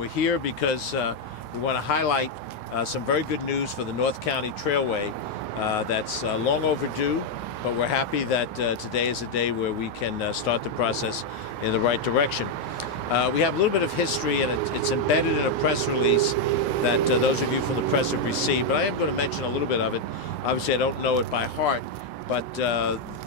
We're here because we want to highlight some very good news for the North County Trailway that's long overdue, but we're happy that today is a day where we can start the process in the right direction. We have a little bit of history, and it's embedded in a press release that those of you from the press have received, but I am going to mention a little bit of it. Obviously, I don't know it by heart, but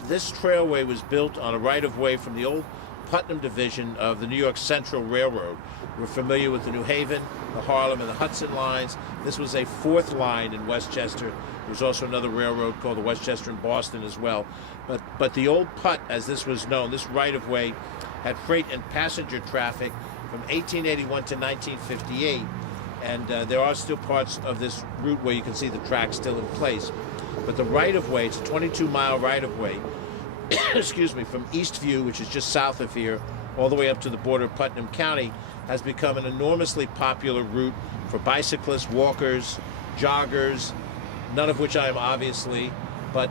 this trailway was built on a right-of-way from the old Putnam division of the New York Central Railroad. We're familiar with the New Haven, the Harlem, and the Hudson lines. This was a fourth line in Westchester. There was also another railroad called the Westchester in Boston as well. But the old Put, as this was known, this right-of-way had freight and passenger traffic from 1881 to 1958. And there are still parts of this route where you can see the tracks still in place. But the right-of-way, it's a 22-mile right-of-way, excuse me, from Eastview, which is just south of here, all the way up to the border of Putnam County, has become an enormously popular route for bicyclists, walkers, joggers, none of which I am obviously, but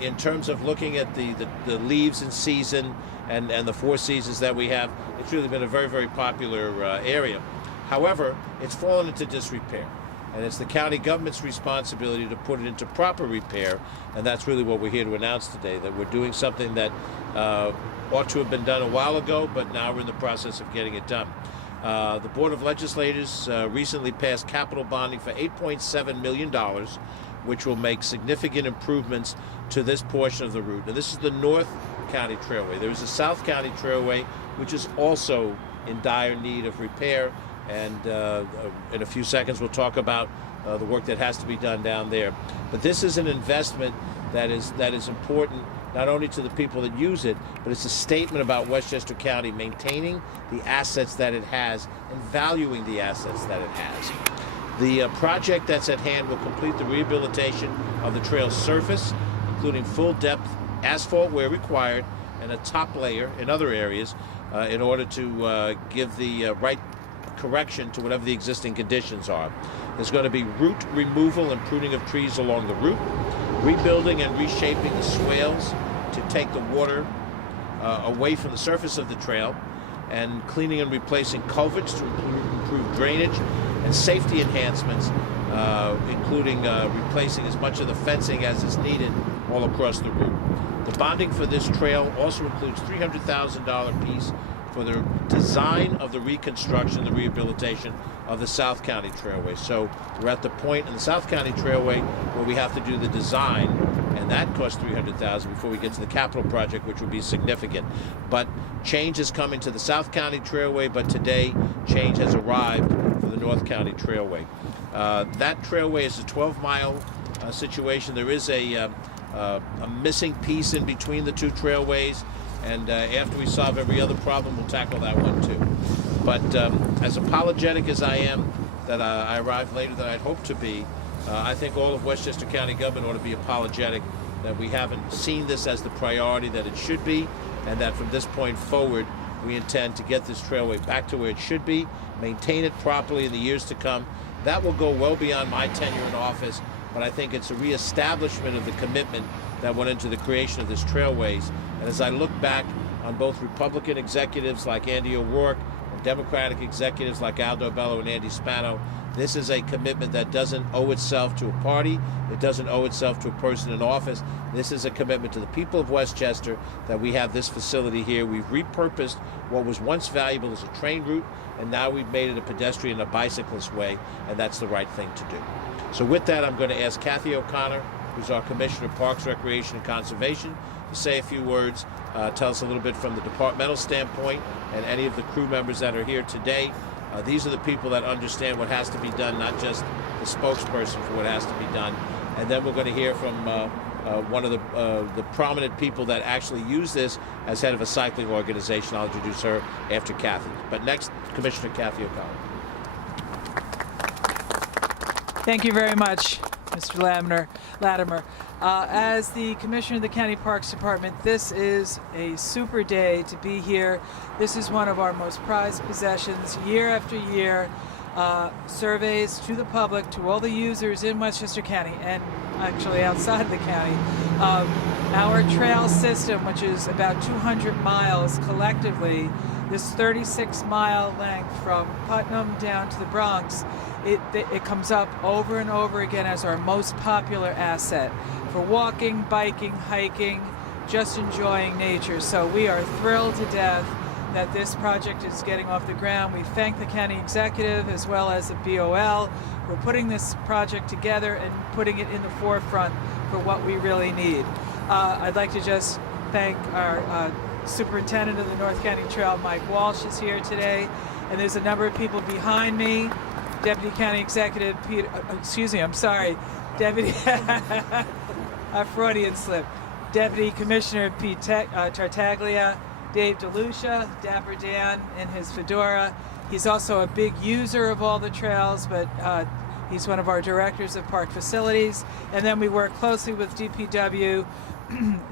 in terms of looking at the leaves in season and the four seasons that we have, it's really been a very, very popular area. However, it's fallen into disrepair, and it's the county government's responsibility to put it into proper repair, and that's really what we're here to announce today, that we're doing something that ought to have been done a while ago, but now we're in the process of getting it done. The Board of Legislators recently passed capital bonding for $8.7 million, which will make significant improvements to this portion of the route. And this is the North County Trailway. There is a South County Trailway, which is also in dire need of repair. And in a few seconds, we'll talk about the work that has to be done down there. But this is an investment that is important not only to the people that use it, but it's a statement about Westchester County maintaining the assets that it has and valuing the assets that it has. The project that's at hand will complete the rehabilitation of the trail surface, including full-depth asphalt where required and a top layer in other areas in order to give the right correction to whatever the existing conditions are. There's going to be root removal and pruning of trees along the route, rebuilding and reshaping the swales to take the water away from the surface of the trail, and cleaning and replacing culverts to improve drainage, and safety enhancements, including replacing as much of the fencing as is needed all across the route. The bonding for this trail also includes $300,000 piece for the design of the reconstruction, the rehabilitation of the South County Trailway. So we're at the point in the South County Trailway where we have to do the design, and that costs $300,000 before we get to the capital project, which would be significant. But change is coming to the South County Trailway, but today change has arrived for the North County Trailway. That trailway is a 12-mile situation. There is a missing piece in between the two trailways, and after we solve every other problem, we'll tackle that one too. But as apologetic as I am that I arrived later than I'd hoped to be, I think all of Westchester County government ought to be apologetic that we haven't seen this as the priority that it should be, and that from this point forward, we intend to get this trailway back to where it should be, maintain it properly in the years to come. That will go well beyond my tenure in office, but I think it's a reestablishment of the commitment that went into the creation of this trailways. And as I look back on both Republican executives like Andy O'Rourke and Democratic executives like Aldo Bello and Andy Spano, this is a commitment that doesn't owe itself to a party. It doesn't owe itself to a person in office. This is a commitment to the people of Westchester that we have this facility here. We've repurposed what was once valuable as a train route, and now we've made it a pedestrian and a bicyclist way, and that's the right thing to do. So with that, I'm going to ask Kathy O'Connor, who's our Commissioner of Parks, Recreation, and Conservation, to say a few words, tell us a little bit from the departmental standpoint, and any of the crew members that are here today. These are the people that understand what has to be done, not just the spokesperson for what has to be done. And then we're going to hear from one of the prominent people that actually use this as head of a cycling organization. I'll introduce her after Kathy. But next, Commissioner Kathy O'Connor. Thank you very much, Mr. Latimer. As the Commissioner of the County Parks Department, this is a super day to be here. This is one of our most prized possessions. Year after year, surveys to the public, to all the users in Westchester County, and actually outside of the county, our trail system, which is about 200 miles collectively, This 36-mile length from Putnam down to the Bronx, it comes up over and over again as our most popular asset for walking, biking, hiking, just enjoying nature. So we are thrilled to death that this project is getting off the ground. We thank the county executive as well as the BOL for putting this project together and putting it in the forefront for what we really need. I'd like to just thank our Superintendent of the North County Trail, Mike Walsh, is here today, and there's a number of people behind me. Deputy County Executive Peter, Deputy, a Freudian slip. Deputy Commissioner Pete Tartaglia, Dave DeLucia, Dapper Dan in his fedora. He's also a big user of all the trails, but he's one of our directors of park facilities. And then we work closely with DPW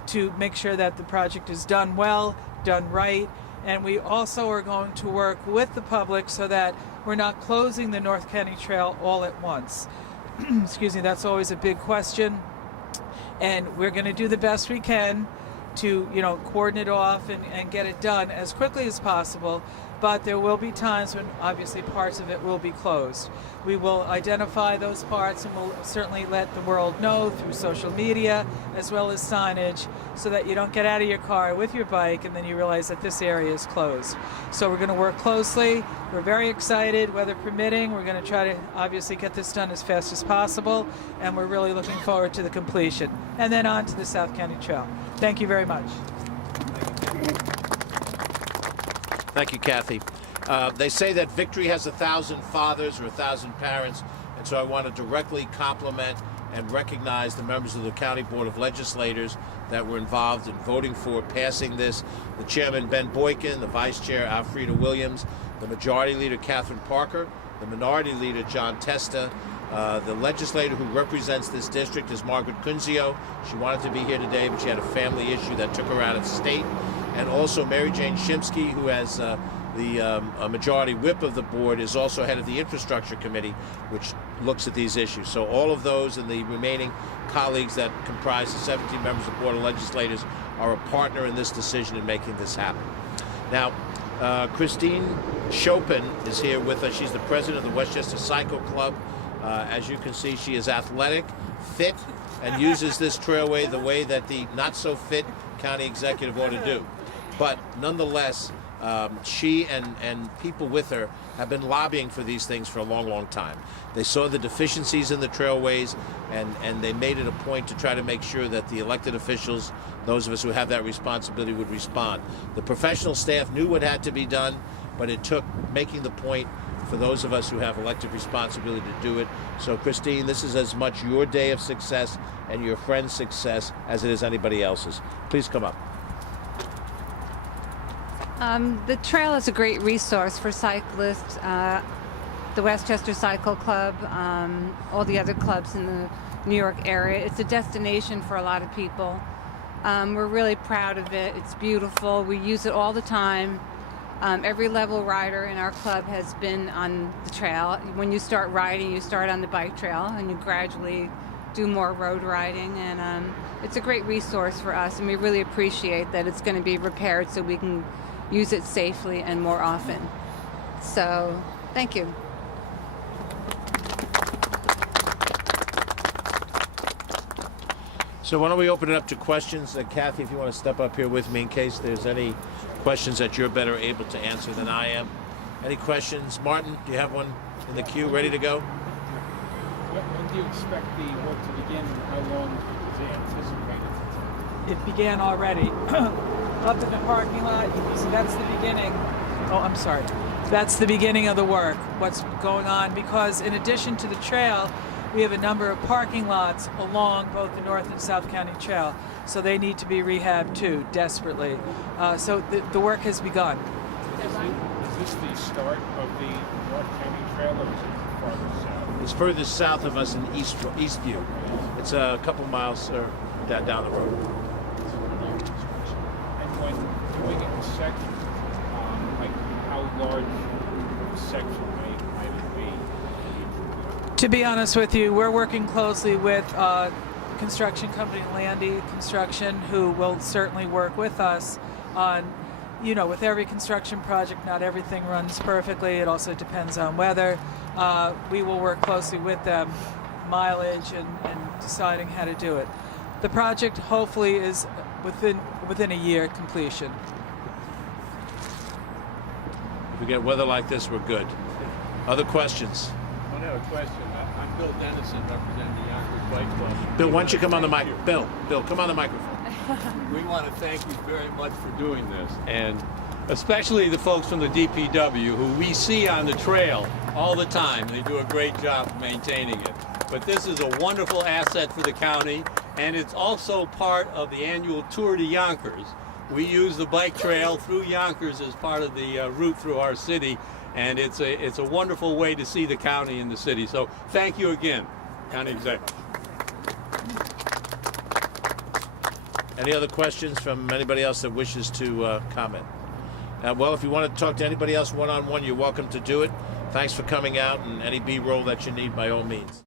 to make sure that the project is done well, done right. And we also are going to work with the public so that we're not closing the North County Trail all at once. Excuse me, that's always a big question. And we're going to do the best we can to, cordon it off and get it done as quickly as possible. But there will be times when obviously parts of it will be closed. We will identify those parts and we'll certainly let the world know through social media as well as signage so that you don't get out of your car with your bike and then you realize that this area is closed. So we're going to work closely. We're very excited, weather permitting. We're going to try to obviously get this done as fast as possible, and we're really looking forward to the completion. And then on to the South County Trail. Thank you very much. Thank you, Kathy. They say that victory has 1,000 fathers or 1,000 parents, and so I want to directly compliment and recognize the members of the County Board of Legislators that were involved in voting for passing this. The Chairman, Ben Boykin, the Vice Chair, Alfreda Williams, the Majority Leader, Catherine Parker, the Minority Leader, John Testa. The legislator who represents this district is Margaret Kunzio. She wanted to be here today, but she had a family issue that took her out of state. And also Mary Jane Shimsky, who has the majority whip of the board, is also head of the Infrastructure Committee, which looks at these issues. So all of those and the remaining colleagues that comprise the 17 members of the Board of Legislators are a partner in this decision in making this happen. Now, Christine Chopin is here with us. She's the president of the Westchester Cycle Club. As you can see, she is athletic, fit, and uses this trailway the way that the not-so-fit county executive ought to do. But nonetheless, she and people with her have been lobbying for these things for a long, long time. They saw the deficiencies in the trailways, and they made it a point to try to make sure that the elected officials, those of us who have that responsibility, would respond. The professional staff knew what had to be done, but it took making the point for those of us who have elected responsibility to do it. So, Christine, this is as much your day of success and your friend's success as it is anybody else's. Please come up. The trail is a great resource for cyclists. The Westchester Cycle Club, all the other clubs in the New York area. It's a destination for a lot of people. We're really proud of it. It's beautiful. We use it all the time. Every level rider in our club has been on the trail. When you start riding, you start on the bike trail and you gradually do more road riding, and it's a great resource for us, and we really appreciate that it's going to be repaired so we can use it safely and more often. So, thank you. So why don't we open it up to questions? Kathy, if you want to step up here with me in case there's any questions that you're better able to answer than I am. Any questions? Martin, do you have one in the queue ready to go? When do you expect the work to begin, and how long is it anticipated? It began already. Up in the parking lot, so that's the beginning. Oh, I'm sorry. That's the beginning of the work, what's going on, because in addition to the trail, we have a number of parking lots along both the North and South County Trail, so they need to be rehabbed too, desperately. So the work has begun. Is this the start of the North County Trail, or is it farther south? It's further south of us in Eastview. It's a couple miles down the road. And when doing it in sections, like how large a section might it be? To be honest with you, we're working closely with construction company Landy Construction, who will certainly work with us on, you know, with every construction project, not everything runs perfectly. It also depends on weather. We will work closely with them, mileage and deciding how to do it. The project hopefully is within a year completion. If we get weather like this, we're good. Other questions? I have a question. I'm Bill Dennison, representing the Yonkers Bike Club. Bill, why don't you come on the mic? Bill, come on the microphone. We want to thank you very much for doing this, and especially the folks from the DPW who we see on the trail all the time. They do a great job of maintaining it. But this is a wonderful asset for the county, and it's also part of the annual Tour de Yonkers. We use the bike trail through Yonkers as part of the route through our city, and it's a wonderful way to see the county and the city. So thank you again, County Executive. Any other questions from anybody else that wishes to comment? Well, if you want to talk to anybody else one-on-one, you're welcome to do it. Thanks for coming out, and any B-roll that you need, by all means.